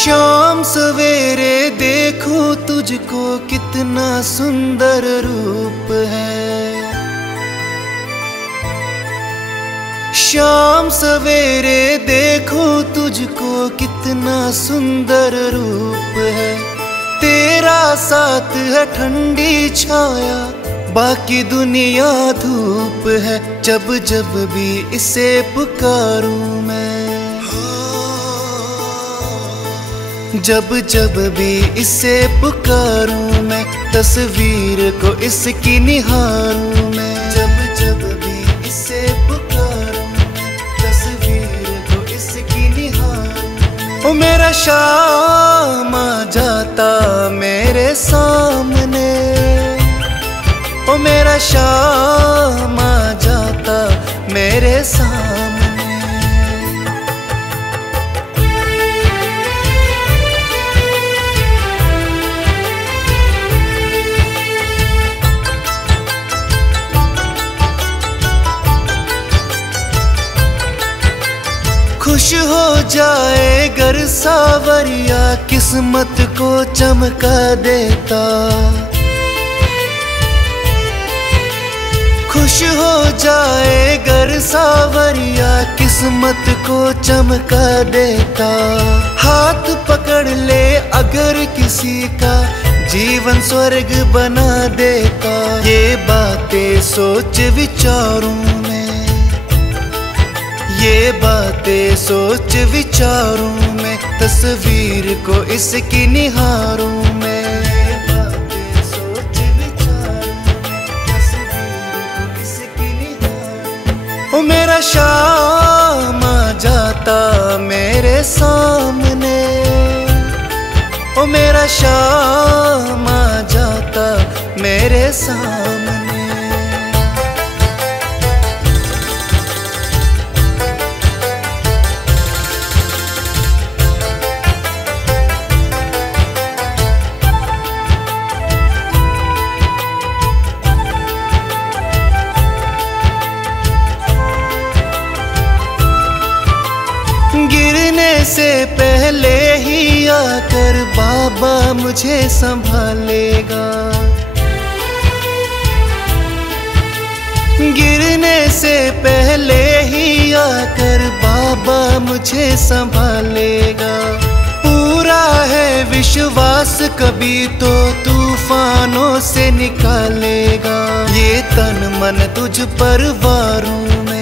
शाम सवेरे देखो तुझको कितना सुंदर रूप है। शाम सवेरे देखो तुझको कितना सुंदर रूप है। तेरा साथ है ठंडी छाया, बाकी दुनिया धूप है। जब जब भी इसे पुकारूं मैं, जब जब भी इसे पुकारूं मैं, तस्वीर को इसकी निहारूं मैं। जब जब भी इसे पुकारूं मैं, तस्वीर को इसकी निहारूं। ओ मेरा शाम आ जाता मेरे सामने, ओ मेरा शाम आ जाता मेरे सामने। खुश हो जाए गर सावरिया, किस्मत को चमका देता। खुश हो जाए गर सावरिया, किस्मत को चमका देता। हाथ पकड़ ले अगर किसी का, जीवन स्वर्ग बना देता। ये बातें सोच विचारूं मैं, ये बातें सोच विचारूं मैं, तस्वीर को इसकी निहारूं मैं। ये बातें सोच विचारूं मैं, तस्वीर को इसकी निहारूं। ओ मेरा शाम आ जाता मेरे सामने, ओ मेरा शाम आ जाता मेरे सामने। गिरने से पहले ही आकर बाबा मुझे संभालेगा। गिरने से पहले ही आकर बाबा मुझे संभालेगा। पूरा है विश्वास कभी तो तूफानों से निकालेगा। ये तन मन तुझ पर वारूं मैं,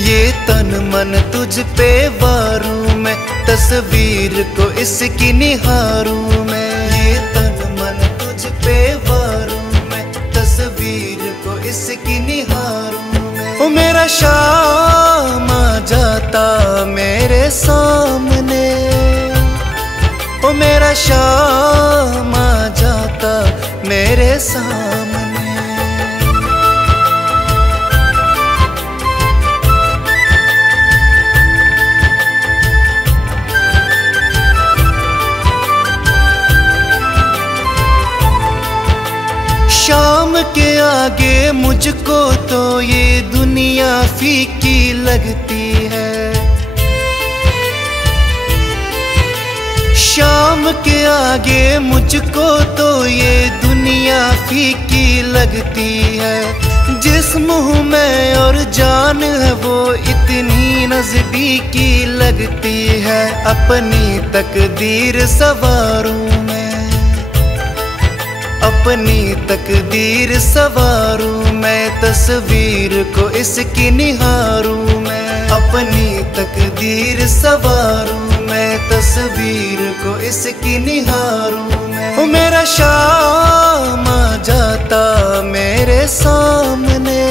ये तन मन तुझ पे वारूं मैं, तस्वीर को इसकी निहारूं मैं। ये तन मन तुझ पे वारूं मैं, तस्वीर को इसकी निहारूं मैं। ओ मेरा शाम आ जाता मेरे सामने, ओ मेरा शाम आ जाता मेरे सामने। शाम के आगे मुझको तो ये दुनिया फीकी लगती है। शाम के आगे मुझको तो ये दुनिया फीकी लगती है। जिस मुंह में और जान है वो इतनी नजदीकी लगती है। अपनी तकदीर सवारूं मैं, अपनी तकदीर सवारूं मैं, तस्वीर को इसकी निहारूं मैं। अपनी तकदीर सवारूं मैं, तस्वीर को इसकी निहारूं मैं। ओ मेरा शाम आ जाता मेरे सामने,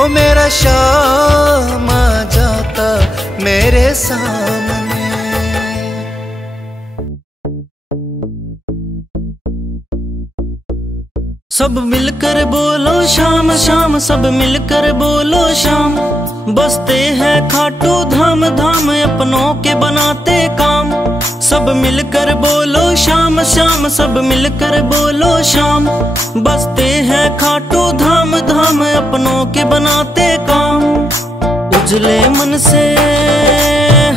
ओ मेरा शाम आ जाता मेरे सामने। सब मिलकर बोलो शाम शाम, सब मिलकर बोलो शाम। बसते हैं खाटू धाम धाम, अपनों के बनाते काम। सब मिलकर बोलो शाम शाम, सब मिलकर बोलो शाम। बसते हैं खाटू धाम धाम, अपनों के बनाते काम। उजले मन से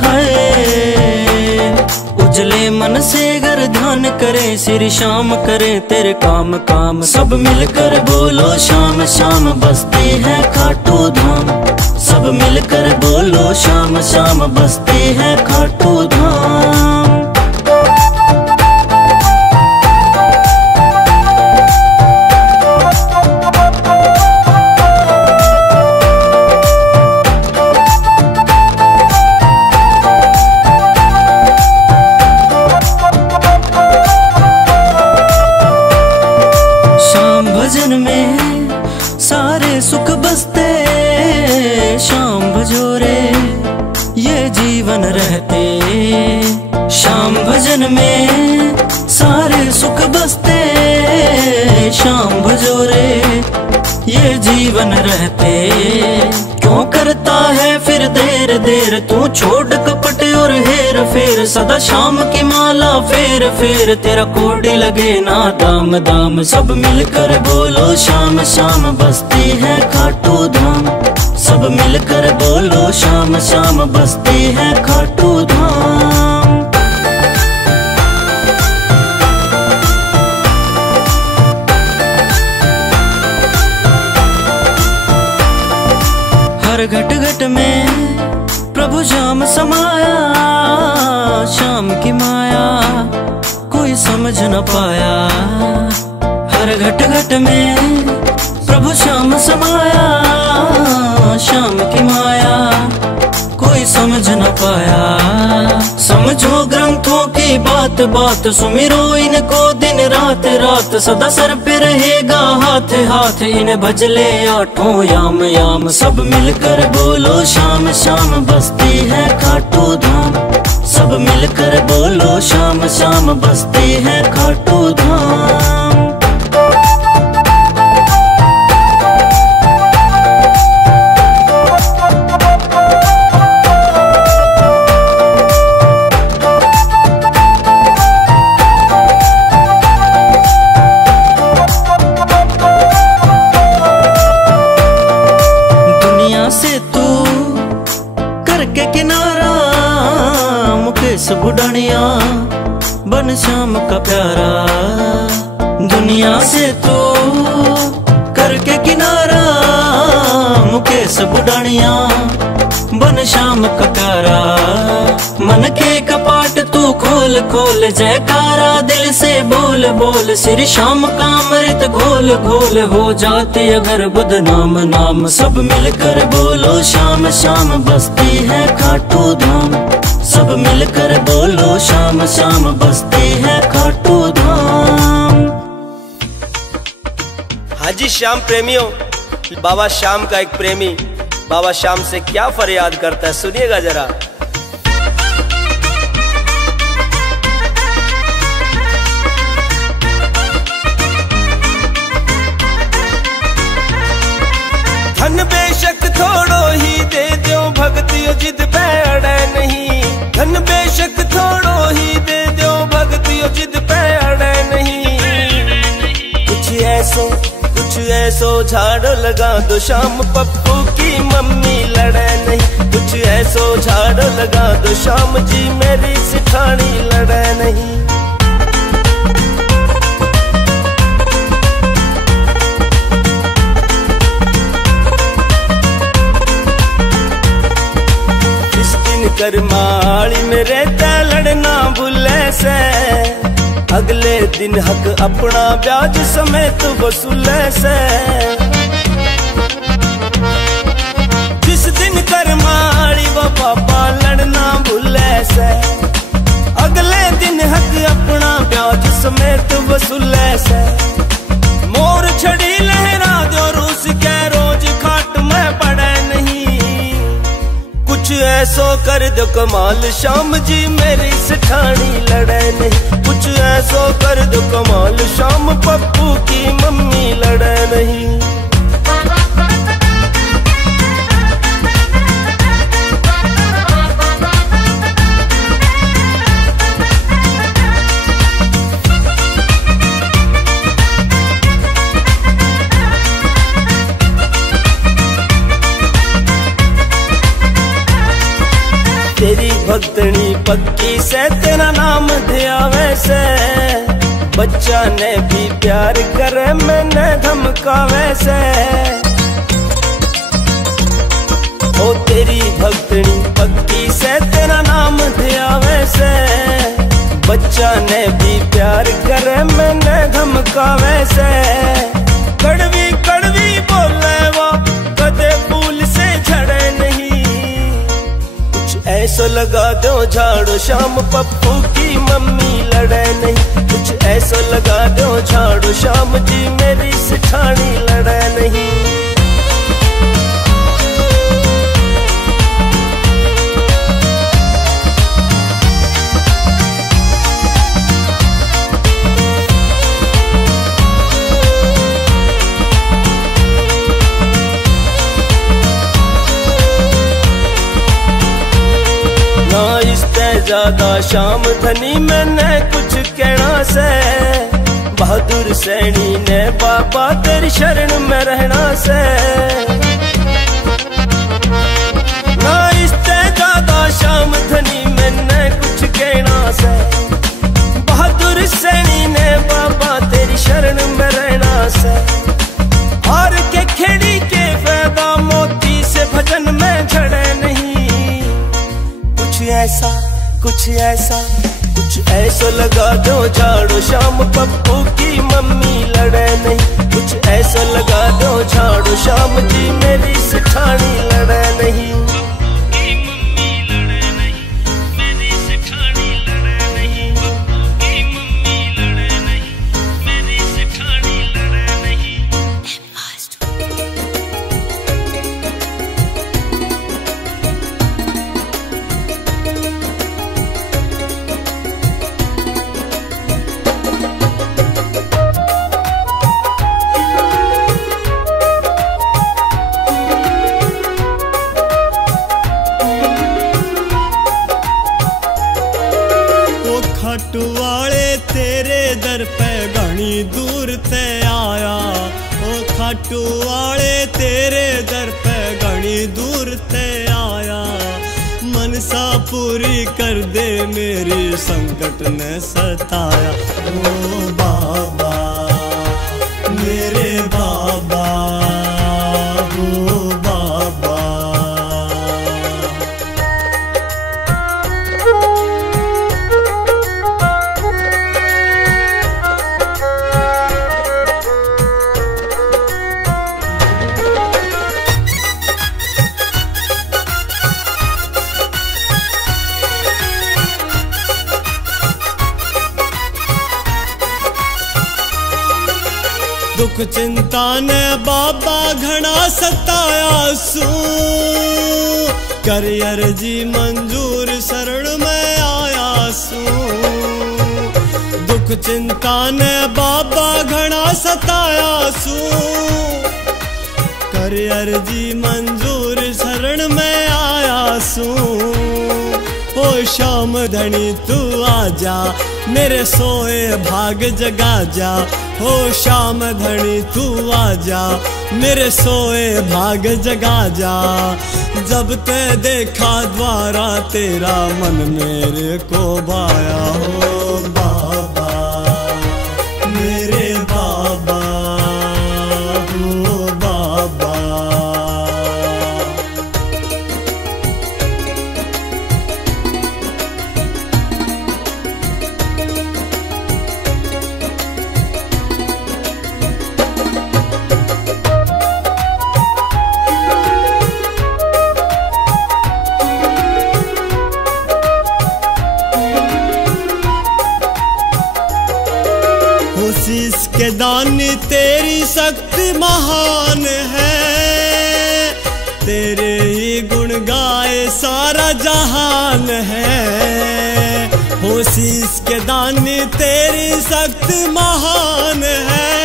है करें श्री श्याम करें तेरे काम काम। सब मिलकर बोलो श्याम श्याम बसते हैं खाटू धाम। सब मिलकर बोलो श्याम श्याम बसते हैं खाटू धाम। भजन में सारे सुख बसते, श्याम भजोरे ये जीवन रहते। श्याम भजन में सारे सुख बसते, श्याम भजोरे ये जीवन रहते। क्यों करता है फिर देर देर तू, छोड़ कपट और हेर फेर। सदा शाम की माला फेर फेर, तेरा कोडी लगे ना दाम दाम। सब मिलकर बोलो श्याम श्याम बसते हैं खाटू धाम। सब मिलकर बोलो श्याम श्याम बसते हैं खाटू धाम। हर घट घट में प्रभु श्याम समाया, श्याम की माया कोई समझ न पाया। हर घट घट में प्रभु श्याम समाया, श्याम की माया कोई समझ न पाया। समझो ग्रंथों की बात बात, सुमिरो इनको दिन रात रात। सदा सर पे रहेगा हाथ हाथ, इन भजले आठों याम याम। सब मिलकर बोलो श्याम श्याम बसते हैं खाटू धाम। सब मिलकर बोलो श्याम श्याम बसते हैं खाटू धाम। से तू करके किनारा, मुकेश बुढ़ानिया बन श्याम का प्यारा। दुनिया से तू करके किनारा, मुकेश बुढ़ानिया बन श्याम का प्यारा। मन के कपाट तू खोल खोल, जयकारा दिल से बोल बोल। श्री श्याम का अमृत घोल घोल, हो जाते अगर बदनाम नाम। सब मिलकर बोलो श्याम श्याम बसते हैं खाटू धाम। सब मिलकर बोलो श्याम श्याम बसते हैं खाटू धाम। हाजी श्याम प्रेमियों, बाबा श्याम का एक प्रेमी बाबा श्याम से क्या फरियाद करता है, सुनिएगा जरा। धन बेशक थोड़ो ही दे दो, भक्ति जिद पे अड़े नहीं। धन बेशक थोड़ो ही दे दो, भक्ति जिद पे अड़े नहीं। कुछ ऐसो झाड़ो लगा दो, श्याम पप्पू की मम्मी लड़े नहीं। कुछ ऐसो झाड़ो लगा दो, श्याम जी मेरी सिठानी लड़े नहीं। करमाड़ी में रहता लड़ना भूले से, अगले दिन हक अपना ब्याज समेत वसूले से। जिस दिन करमाड़ी वो पापा लड़ना भूले से, अगले दिन हक अपना ब्याज समेत वसूले से। मोर छड़ी लहरा दो रूस के, रोज खाट में पड़े नहीं। कुछ ऐसो कर दो कमाल, श्याम जी मेरी सिठानी लड़े नहीं। कुछ ऐसो कर दो कमाल, श्याम पप्पू की मम्मी लड़े नहीं। तेरी भक्तनी पक्की से तेरा नाम ध्यावे से, बच्चा ने भी प्यार करे मैंने धमकावे से। ओ तेरी भक्तनी भक्ति से तेरा नाम ध्यावे से। बच्चा ने भी प्यार करे मैंने धमकावे से। कड़वी कड़वी बोले वो कदे फूल से झड़े नहीं। कुछ ऐसा लगा दो झाड़ो शाम पप्पू की मम्मी लड़े नहीं। कुछ ऐसा लगा दो झाड़ो शाम जी मेरी सिठानी लड़े नहीं। ज्यादा शाम धनी मैंने कुछ कहना से। बहादुर सैनी ने बाबा तेरी शरण में रहना से। ना इससे ज्यादा शाम धनी मैंने कुछ कहना से। बहादुर सैनी ने बाबा तेरी शरण में रहना से। हार के खेड़ी के फायदा मोती से भजन में झड़े नहीं। कुछ ऐसा लगा दो झाड़ो शाम पप्पू की मम्मी लड़े नहीं। कुछ ऐसा लगा दो झाड़ो शाम जी मेरी सिठानी लड़े नहीं। खाटूवाले तेरे दर पे घनी दूर ते आया। ओ खाटूवाले तेरे दर पे घनी दूर ते आया। मनसा पूरी कर दे मेरी संकट ने सताया। ओ बाबा मेरे बाबा ओ बाबा। दुख चिंता ने बाबा घना सताया सू। कर अर्जी मंजूर शरण में आया सू। दुख चिंता ने बाबा घना सताया सू। कर अर्जी मंजूर शरण में आया सू। ओ शाम धनी तू आजा मेरे सोए भाग जगा जा। हो शाम धनी तू आजा मेरे सोए भाग जगा जा। जब ते देखा द्वारा तेरा मन मेरे को भाया। हो बाबा मेरे बाबा हो बाबा। शीश के दानी तेरी शक्ति महान है। तेरे ही गुण गाए सारा जहान है। हो शीश के दानी तेरी शक्ति महान है।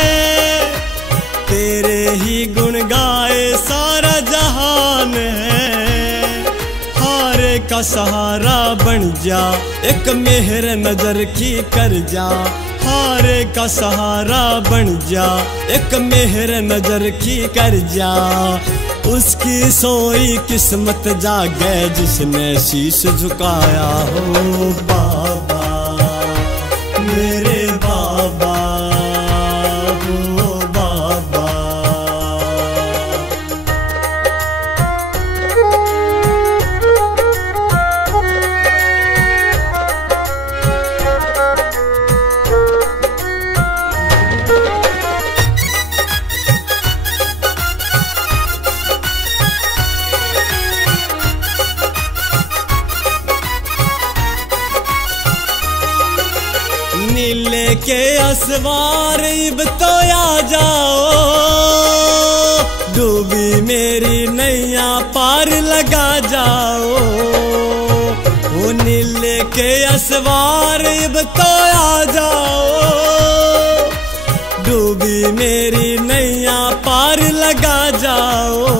तेरे ही गुण गाए सारा जहान है। हारे का सहारा बन जा एक मेहर नजर की कर जा। हारे का सहारा बन जा एक मेहर नजर की कर जा। उसकी सोई किस्मत जागे जिसने शीश झुकाया। हो बाबा मेरे बाबा नीले के असवार इब तो आ जाओ, डूबी मेरी नैया पार लगा जाओ। ओ नीले के असवार इब तो आ जाओ, डूबी मेरी नैया पार लगा जाओ।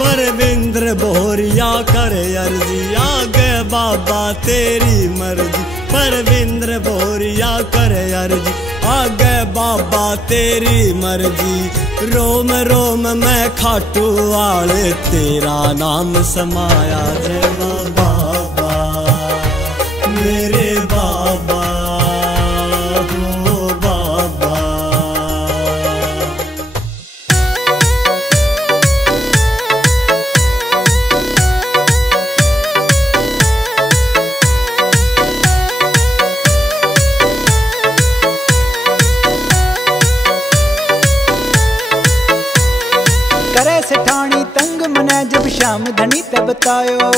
परविंद्र बोरिया करे अर्जी, आगे बाबा तेरी मर्जी। परविंद्र बोरिया करे अर्जी, आगे बाबा तेरी मर्जी। रोम रोम में खाटू वाले तेरा नाम समाया। जय बाबा मेरे बाबा हो बाबा। करे सेठानी तंग मने जब शाम धनी तब तायो,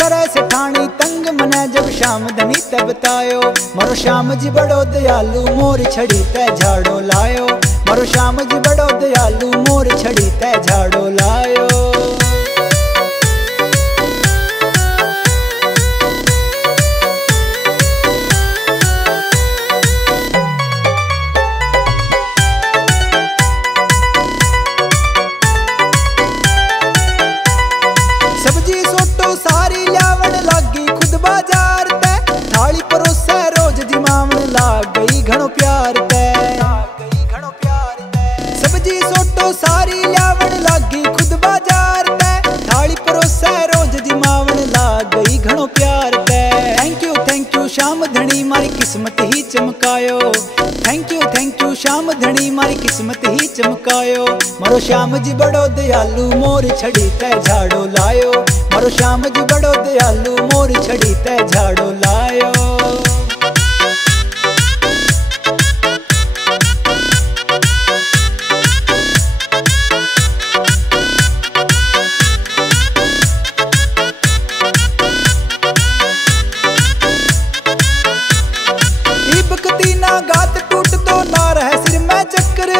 करे सेठानी तंग मने जब शाम धनी तब तायो। मारो श्याम जी बड़ो दयालु मोर छड़ी ते झाड़ो लायो, मारो श्याम जी बड़ो दयालु मोर छड़ी ते झाड़ो लायो। सब्जी सोटो सारी ल्यावण लागी खुद बाजार ते, थाली परोसे रोज जिमावण लाग गई घणो प्यार ते। सब्जी सोटो सारी ल्यावण लागी खुद बाजार ते, थाली परोसे रोज जिमावण लाग गई घणो प्यार ते। थैंक यू श्याम धनी मारी किस्मत ही चमकायो, थैंक यू श्याम धनी मारी किस्मत ही चमकायो। मारो श्याम जी बड़ो दयालु मोर छड़ी ते झाड़ो लायो, मारो श्याम जी बड़ो दयालु मोर छड़ी ते झाड़ो लायो। इबकती ना गात टूट तो ना रह सिर में चक्कर,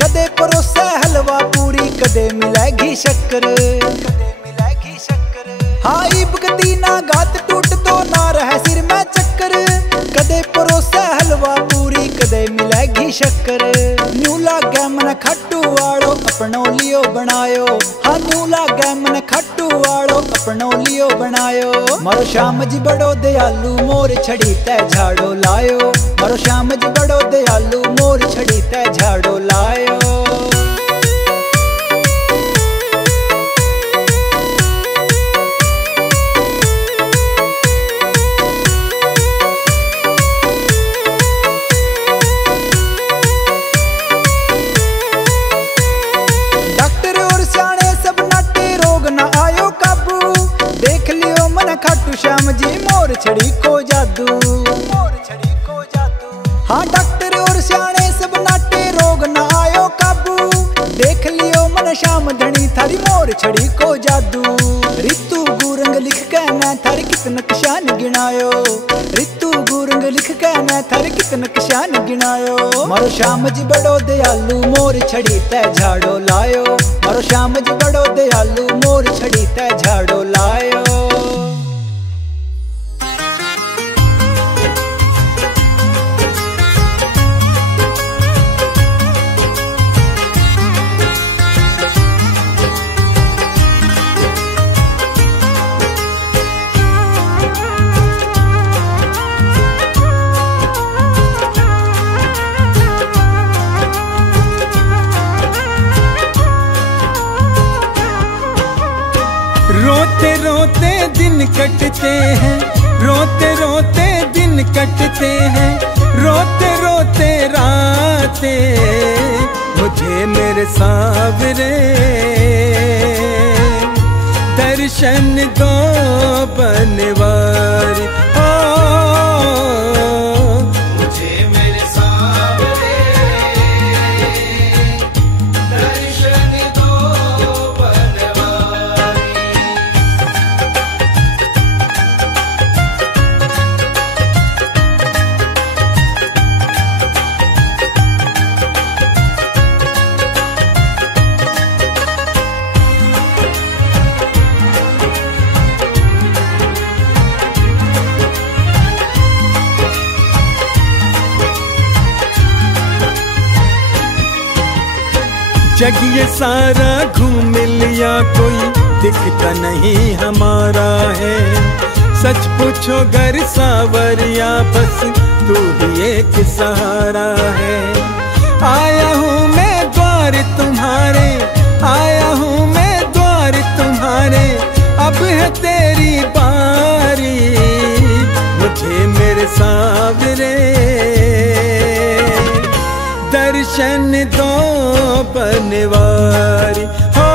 कदे परोसे हलवा पूरी कदे मिलेगी शक्कर। हाँ इबकती ना गात टूट तो ना रह सिर में चक्कर, कदे परोसे हलवा पूरी कदे मिलेगी शक्कर। न्यू लागे मन खट्टू वालो अपनो लियो बनायो, हाँ न्यू लागे मन खट्टू वालो अपनो लियो बनायो। मारो श्याम जी बड़ो दयालु मोर छड़ी ते झाड़ो लायो, मारो श्याम जी बड़ो दयालु मोर छड़ी ते झाड़ो लायो। खाटू श्याम जी मोर छड़ी को जादू, हाँ डॉक्टर और सियाने सब नाटे रोग न आयो काबू। देख लियो मन श्याम धनी थारी मोर छड़ी को जादू। ऋतु गुरंग लिख के मैं थारी कितन किसान गिनायो, ऋतु गुरंग लिख के मैं थारी कितन किसान गिनायो। मारो श्याम जी बड़ो दयालु मोर छड़ी ते झाड़ो लायो, मारो श्याम जी बड़ो दयालु मोर छड़ी ते झाड़ो लायो। रोते रोते दिन कटते हैं, रोते रोते दिन कटते हैं, रोते रोते रातें। मुझे मेरे सांवरे दर्शन दो बनवारी। मुझे मेरे सांवरे दर्शन दो बनवारी। जग ये सारा घूम लिया कोई दिखता नहीं हमारा है। सच पूछो घर सावरिया बस तू ही एक सहारा है। आया हूँ मैं द्वार तुम्हारे, आया हूँ मैं द्वार तुम्हारे, अब है तेरी बारी, मुझे मेरे सावरे दर्शन दो बनवारी। हो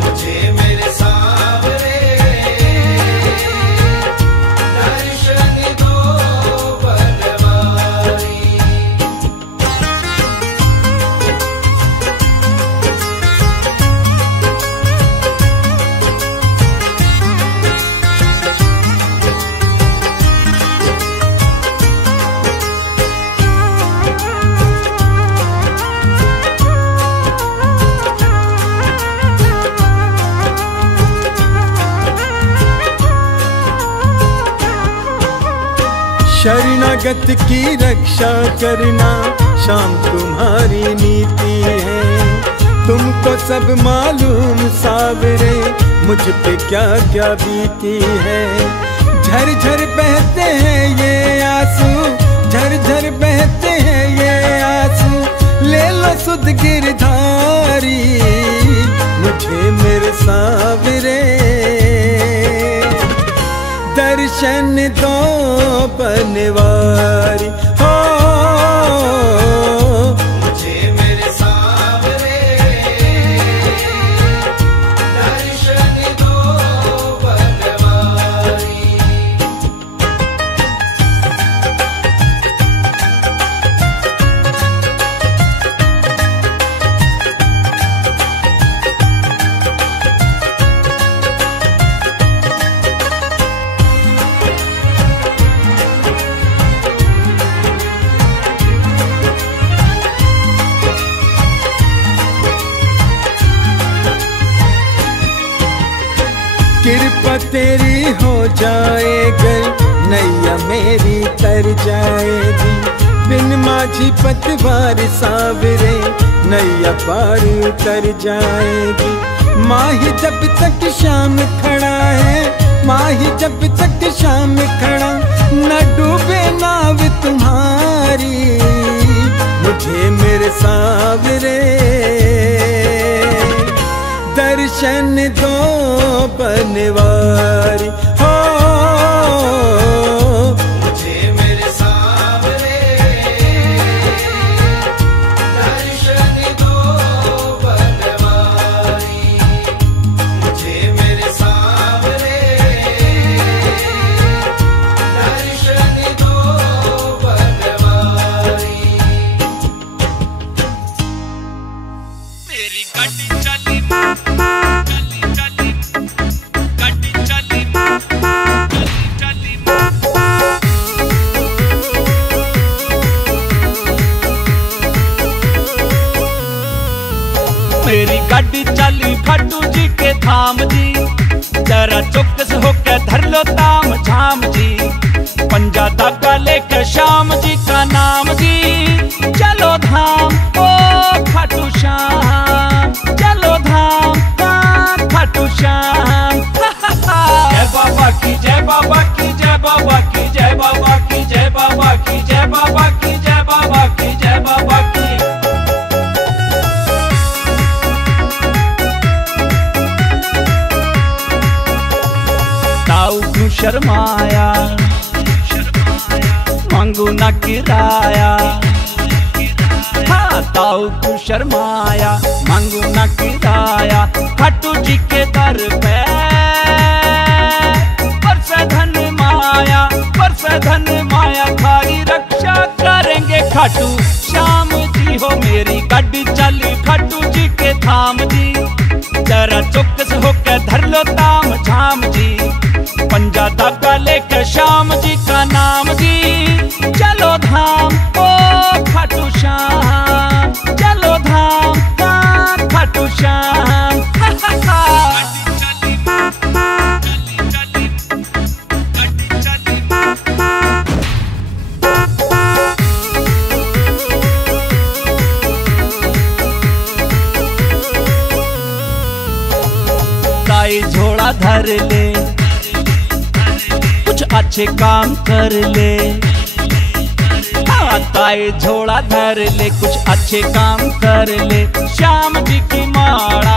मुझे मेरे सावरे दर्शन दो बनवारी। शरणागत की रक्षा करना शाम तुम्हारी नीति है। तुमको सब मालूम सावरे मुझ पे क्या क्या बीती है। झरझर बहते हैं ये आंसू, झरझर बहते हैं ये आंसू, ले लो सुध गिरधारी, मुझे मेरे सावरे दर्शन दो बनवारी। हो मुझे मेरे सावरे दर्शन दो बनवारी। कृपा तेरी हो जाएगी, नैया मेरी तर जाएगी। बिन माझी पतवार सावरे नैया पार उतर जाएगी। माही जब तक शाम खड़ा है, माही जब तक शाम खड़ा, न डूबे नाव तुम्हारी, मुझे मेरे सावरे दर्शन दो बनवारी। हो मुझे मेरे सावरे दर्शन दो बनवारी। मुझे मेरे सावरे दर्शन दो बनवारी। मेरी गाड़ी चली चली चली, गाड़ी चली चली चली। मेरी गाड़ी चली खाटू जी के धाम जी, जरा चौकस होके धर लो ताम झाम जी। पंजा धागा लेकर श्याम जी का नाम जी, चलो धाम ओ खाटू श्याम, चलो धाम खाटू श्याम। जय बाबा की जय बाबा की जय बाबा की जय बाबा की जय बाबा की जय बाबा की जय बाबा की जय बाबा की। ताऊ क्यों शर्माया, मांगू ना किराया। हाँ ताऊ क्यों शर्माया, मांगू ना किराया। खाटू जी के दर पे बरसे धन माया, बरसे धन माया, खारी रक्षा करेंगे खाटू श्याम जी। हो मेरी गाड़ी चली खाटू जी के धाम जी, जरा चौकस होकर धर लो ताम झाम जी। पंजा धागा लेकर श्याम जी का नाम जी, चलो धाम ओ खाटू श्याम, चलो धाम खाटू श्याम। धर ले, कुछ अच्छे काम कर ले। ताए झोला धर ले, कुछ अच्छे काम कर ले। श्याम जी की माड़ा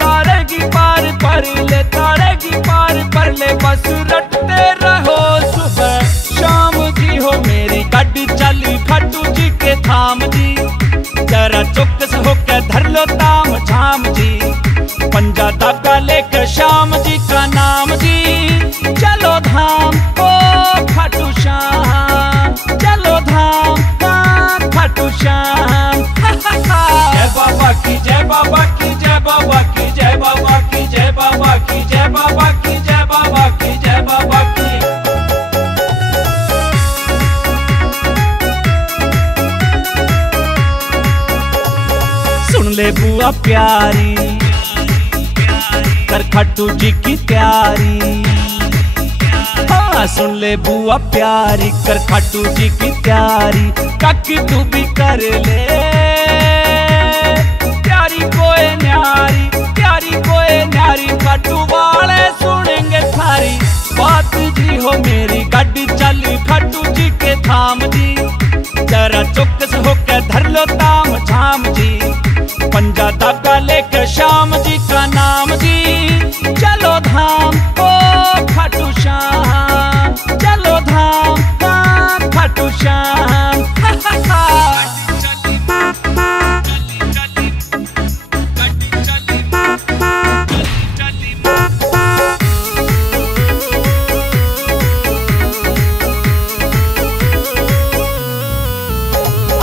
तारेगी पार पर ले, तारेगी पार पर ले। बस रटते रहो सुबह शाम जी हो मेरी गाड़ी चली खाटू जी के धाम जी। जरा चौकस होकर धर लो ताम झाम जी, पंजा धागा लेकर श्याम जी का नाम जी। चलो धाम ओ खाटू श्याम, चलो धाम खाटू श्याम। जय बाबा की जय, बाबा की जय, बाबा की जय, बाबा की जय, बाबा की जय, बाबा की जय, बाबा की जय, बाबा की। सुन ले बुआ प्यारी, कर खाटू जी की तैयारी। हाँ सुन ले बुआ प्यारी, कर खाटू जी की तैयारी। काकी तू भी कर ले प्यारी कोई न्यारी, प्यारी कोई न्यारी। खाटू वाले सुनेंगे थारी बात जी हो मेरी गाड़ी चली खाटू जी के धाम जी। जरा चौकस होकर धर लो ताम झाम जी, पंजा धागा लेकर श्याम जी का नाम जी। चलो धाम ओ खाटू श्याम, चलो धाम खाटू श्याम।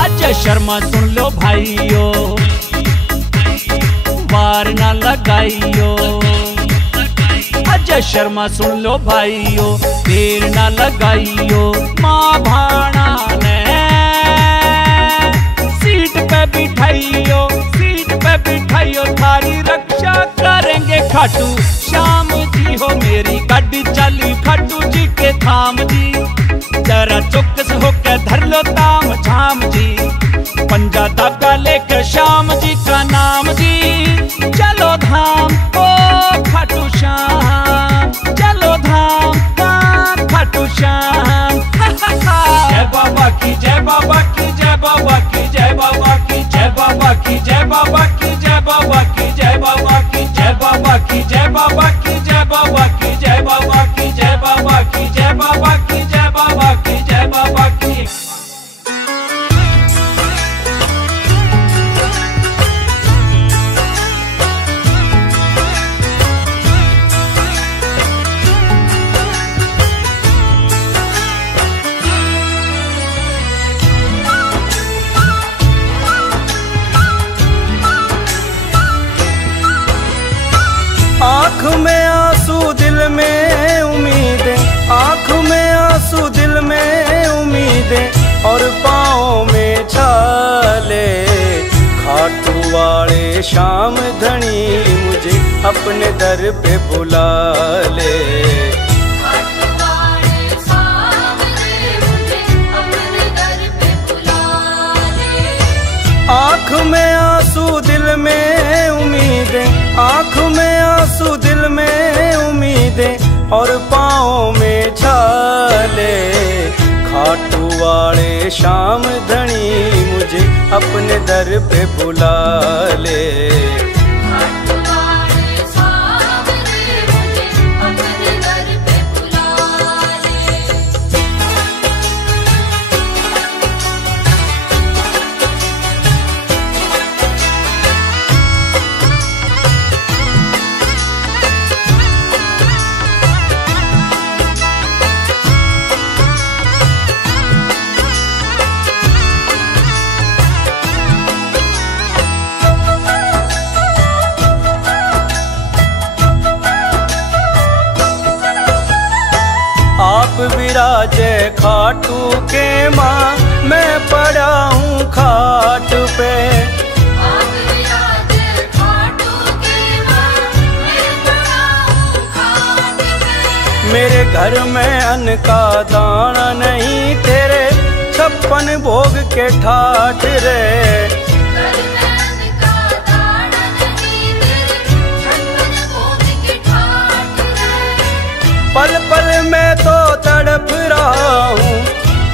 अजय शर्मा सुन लो भाइयों, वार ना लगाइयो। अजय शर्मा सुन लो भाइयों, देर ना लगाइयो। माँ भाना ने सीट पे बिठाइयो, सीट पे बिठाइयो। थारी रक्षा करेंगे खाटू श्याम जी हो मेरी गाड़ी चली खाटू जी के धाम जी। जरा चौकस होकर धर लो ताम झाम जी, पंजा धागा लेकर श्याम जी का नाम जी। चलो धाम ओ खाटू श्याम, चलो धाम खाटू श्याम। जय बाबा की जय, बाबा की जय, बाबा की जय, बाबा की जय, बाबा की जय, बाबा की जय, बाबा की जय, बाबा की जय, बाबा की जय, बाबा की जय, बाबा की जय, बाबा की जय, बाबा की जय, बाबा की जय, बाबा की जय, बाबा की। आँख में आंसू दिल में उम्मीदें, आँख में आंसू दिल में उम्मीदें। और पाँव में छाले खाटू वाले श्याम धनी मुझे अपने दर पे बुला ले। आँख में आंसू दिल में उम्मीदें, आँख में आंसू दिल में उम्मीदें। और पाँव में छाले खाटू वाले श्याम धनी मुझे अपने दर पे बुला ले। आप विराजे खाटू के माँ, मैं पड़ा हूँ खाट पे। आप विराजे खाटू के माँ, मैं पड़ा हूँ खाट पे। मेरे घर में अन्न का दाना नहीं, तेरे 56 भोग के ठाठ रे। घर में अन्न का दाना नहीं, तेरे 56 भोग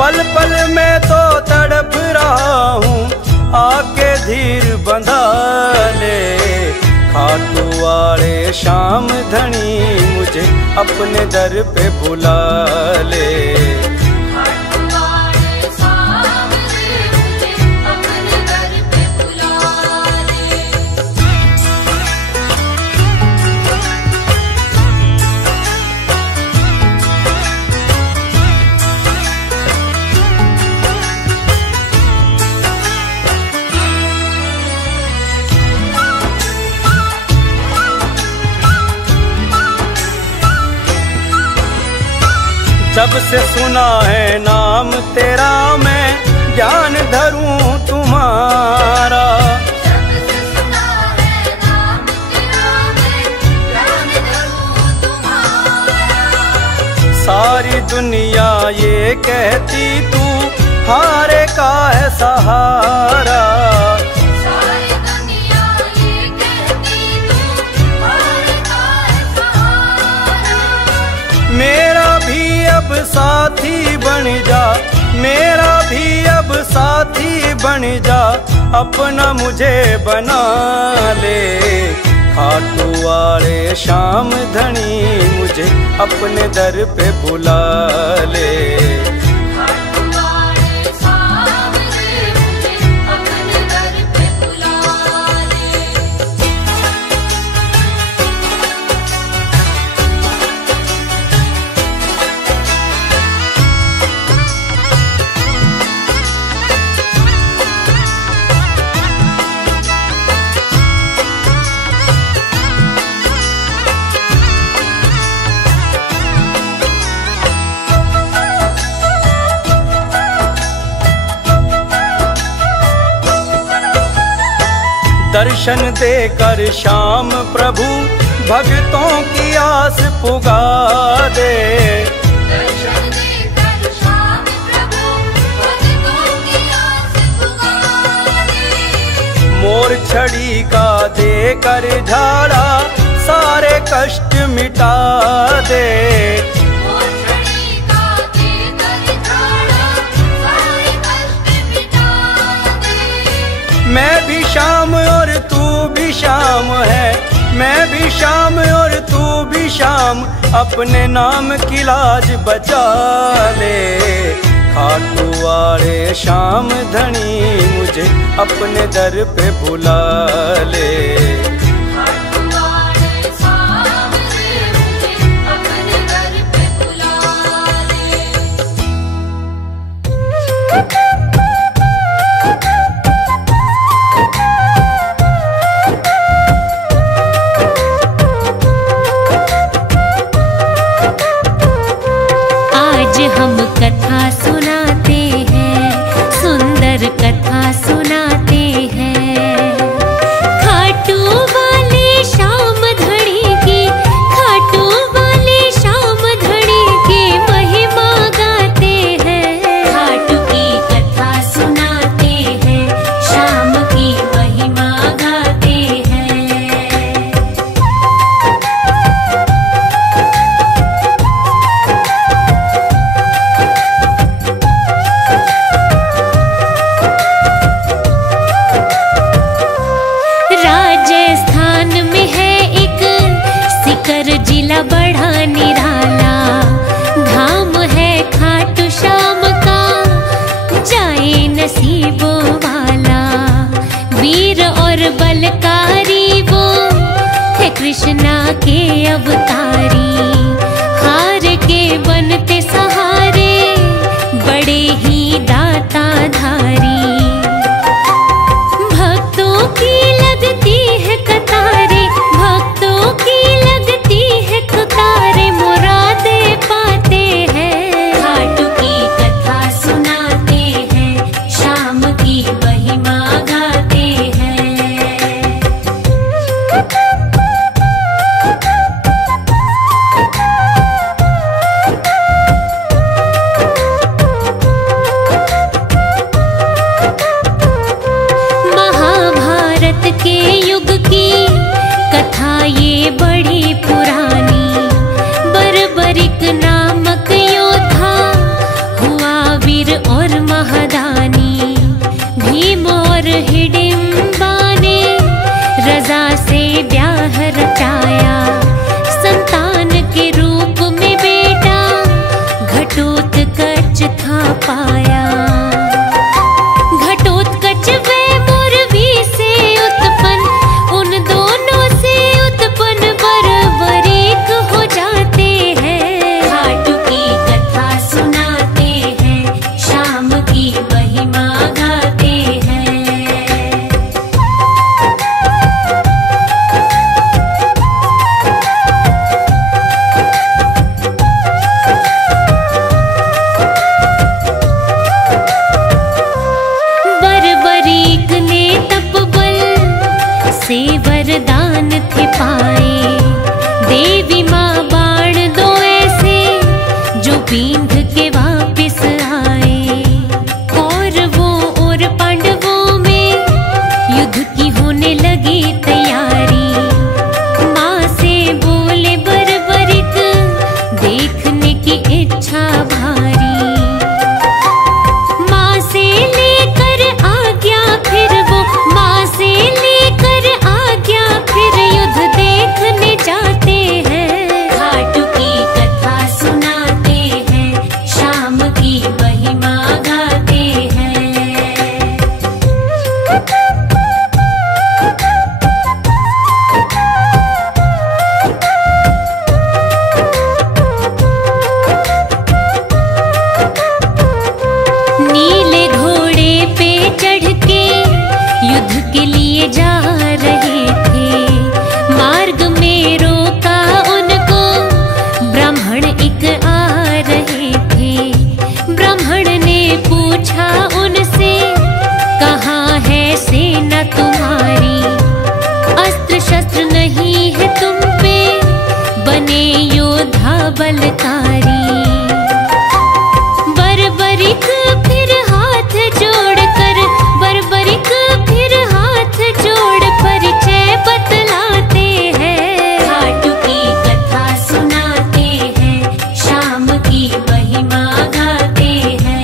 पल पल में तो तड़प रहा हूँ, आके धीर बंधा ले। खाटू वाले शाम धनी मुझे अपने दर पे बुला ले। जब से सुना है नाम तेरा, मैं ध्यान धरूं तुम्हारा। जब से सुना है नाम तेरा, मैं ध्यान धरूं तुम्हारा। सारी दुनिया ये कहती तू हारे का है सहारा। सारी दुनिया ये कहती तू हारे का है सहारा। मेरा भी अब साथी बन जा, मेरा भी अब साथी बन जा, अपना मुझे बना ले। खाटू वाले शाम धनी मुझे अपने दर पे बुला ले। खाटू वाले शाम धनी मुझे अपने दर पे बुला ले। दर्शन देकर श्याम प्रभु भक्तों की आस पुगा दे। दर्शन देकर श्याम प्रभु भक्तों की आस पुगा दे। मोर छड़ी का देकर झाड़ा सारे कष्ट मिटा दे। मोर छड़ी का देकर झाड़ा सारे कष्ट मिटा दे। मैं भी शाम और तू भी शाम है, मैं भी शाम और तू भी शाम, अपने नाम की लाज बचा ले। खाटू वाले शाम धनी मुझे अपने दर पे बुला ले। खाटू वाले शाम धनी मुझे अपने दर पे बुला ले। आज हम कथा सुनाते हैं, सुंदर कथा सुनाते हैं। खाटू वाले शाम धड़ी की, खाटू वाले शाम धड़ी की महिमा गाते हैं। खाटू की कथा सुनाते हैं, शाम की महिमा गाते हैं। बींध के वापिस आए। कौरवों और पांडवों में युद्ध की होने लगी तैयारी। माँ से बोले बर्बरिक, देखने की इच्छा भारी। माँ से लेकर आज्ञा फिर वो, माँ से लेकर आज्ञा फिर युद्ध देखने जाते हैं। खाटू की कथा सुनाते हैं, शाम की महिमा गाते हैं। नीले घोड़े पे चढ़ के युद्ध के लिए जा रहे थे। मार्ग में रोका उनको ब्राह्मण एक आ रहे थे। ब्राह्मण ने पूछा उनसे, कहाँ है सेना तुम्हारी? अस्त्र शस्त्र नहीं है तुम पे, बने योद्धा बलकारी। बर्बरिक फिर हाथ जोड़कर, बर्बरिक फिर हाथ जोड़ परिचय बतलाते हैं। खाटू की कथा सुनाते हैं, शाम की महिमा गाते हैं।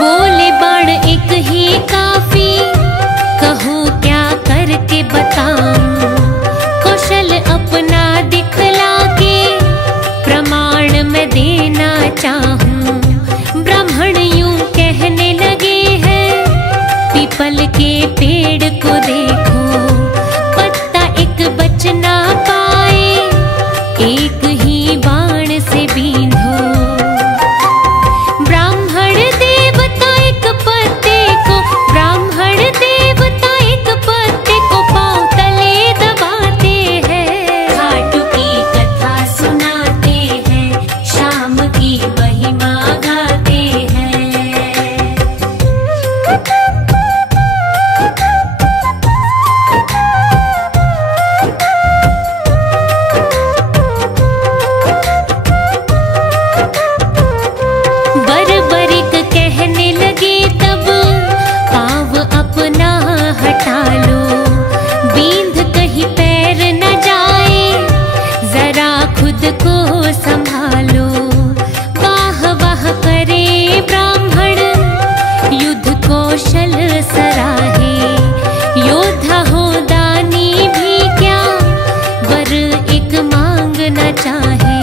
बोले बाण एक ही काफी, कहूँ क्या करके बताऊं? कौशल अपना दिखला के प्रमाण मैं देना चाहूं। ब्राह्मण यूं कहने लगे हैं, पीपल के पेड़ को देखो, पत्ता एक बच ना पाए, एक ही बाण से बींधो। ब्राह्मण देवता एक पत्ते को, ब्राह्मण देवता एक पत्ते को पांव तले दबाते हैं। खाटू की कथा सुनाते हैं, शाम की महिमा गाते हैं। बर्बरिक कहने लगे तब, पाँव अपना हटा लो, बींध कहीं पैर न जाए, जरा खुद को संभालो। वाह वाह करे ब्राह्मण, युद्ध कौशल सराहे। योद्धा हो दानी भी क्या, वर एक मांगना चाहे।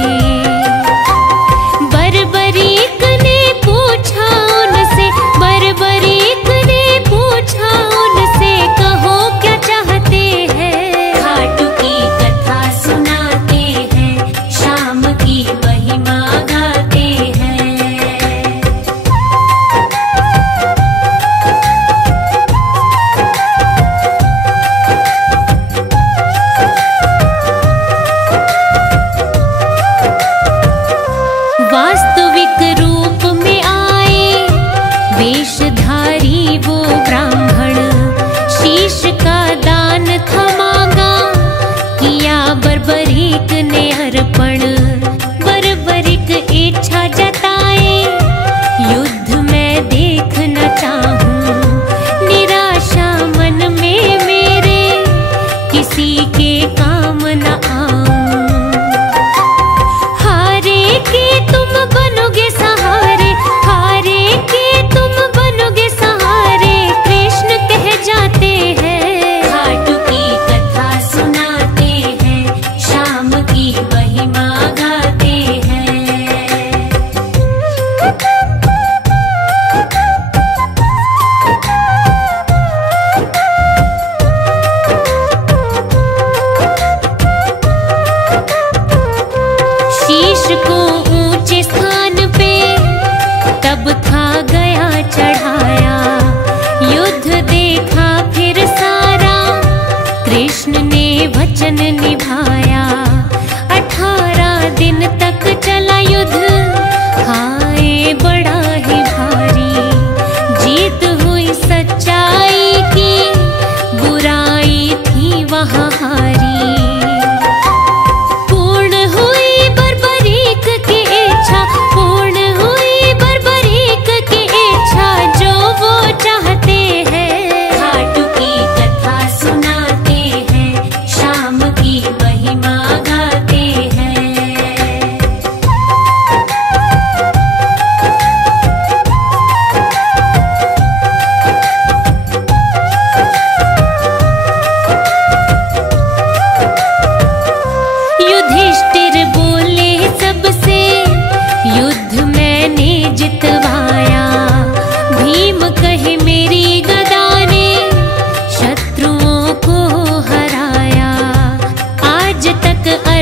बर्बरिक ने पूछा उनसे, बर्बरिक ने पूछा उनसे, कहो क्या चाहते हैं? खाटू की कथा सुनाते हैं, शाम की महिमा गाते हैं। वास्तविक रूप में आए, वेशधारी वो ब्राह्मण। शीश का दान था मांगा, किया बर्बरिक ने अर्पण। बर्बरिक इच्छा जताए, युद्ध मैं देखना चाहूं। निराशा मन में मेरे, किसी के काम न आऊं। हारे के तुम बनोगे सहारे, हारे के तुम बनोगे सहारे, कृष्ण कह जाते हैं। खाटू की कथा सुनाते हैं, शाम की महिमा गाते हैं। शीश को ऊंचे स्थान पे तब था गया चढ़ाया। युद्ध देखा फिर सारा, कृष्ण ने वचन निभाया। 18 दिन तक चला युद्ध, हाय बड़ा ही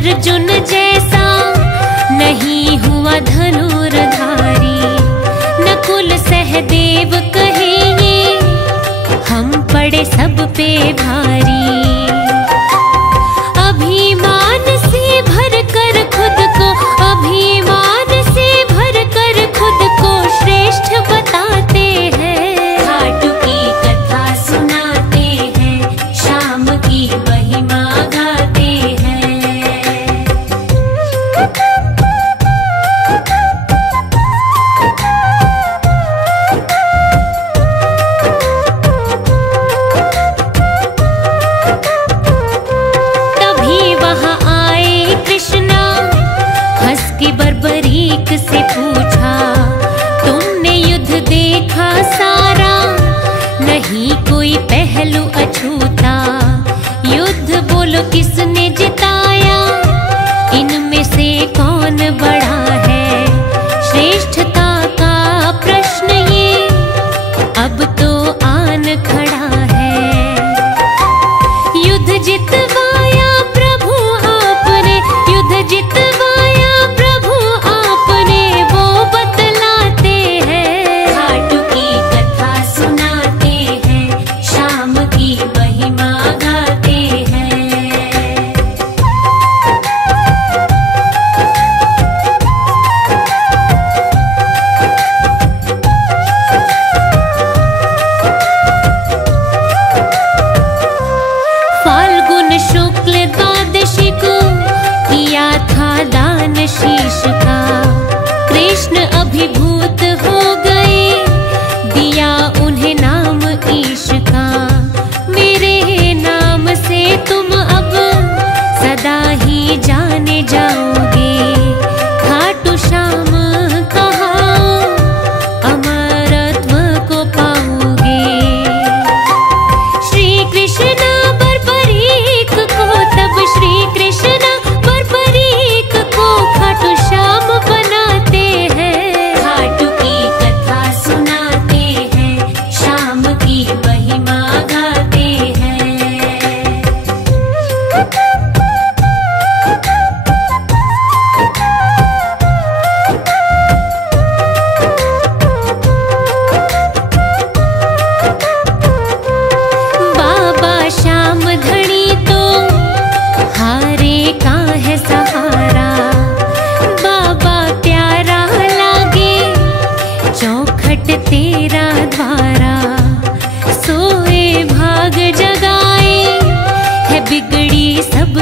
अर्जुन जैसा नहीं हुआ धनुर्धारी। नकुल सहदेव कहे ये हम पड़े सब पे भारी। अभिमान से भर कर खुद को, अभिमान से भर कर खुद को श्रेष्ठ बताते हैं। खाटू की कथा सुनाते हैं, शाम की महिमा गाते हैं। तभी वहां आए कृष्णा, हंस के बर्बरीक से पूछा, तुमने युद्ध देखा सारा, नहीं कोई पहलू अछूता। युद्ध बोलो किसने जिताया, इनमें से कौन बड़ा है। श्रेष्ठता का प्रश्न ये अब तो आन खड़ा है। युद्ध जितवाया प्रभु आपने, युद्ध जितवाया प्रभु आपने, वो बतलाते हैं। खाटू की कथा सुनाते हैं, शाम की महिमा गाते हैं। फाल्गुन शुक्ल द्वादशी को किया था दान शीश का। कृष्ण अभिभूत हो गए, दिया उन्हें नाम ईश का। मेरे नाम से तुम अब सदा ही जाने जाओगे। खाटू श्याम कहाओ, अमरत्व को पाओगे। श्री कृष्ण बर्बरीक को, तब श्री कृष्ण बर्बरीक को खाटू श्याम बनाते हैं। खाटू की कथा सुनाते हैं, शाम की महिमा गाते हैं। बाबा श्याम धनी तो हारे का है सहारा। बाबा प्यारा लागे, चौखट तेरा द्वारा। सोए भाग जगाए, है बिगड़ी सब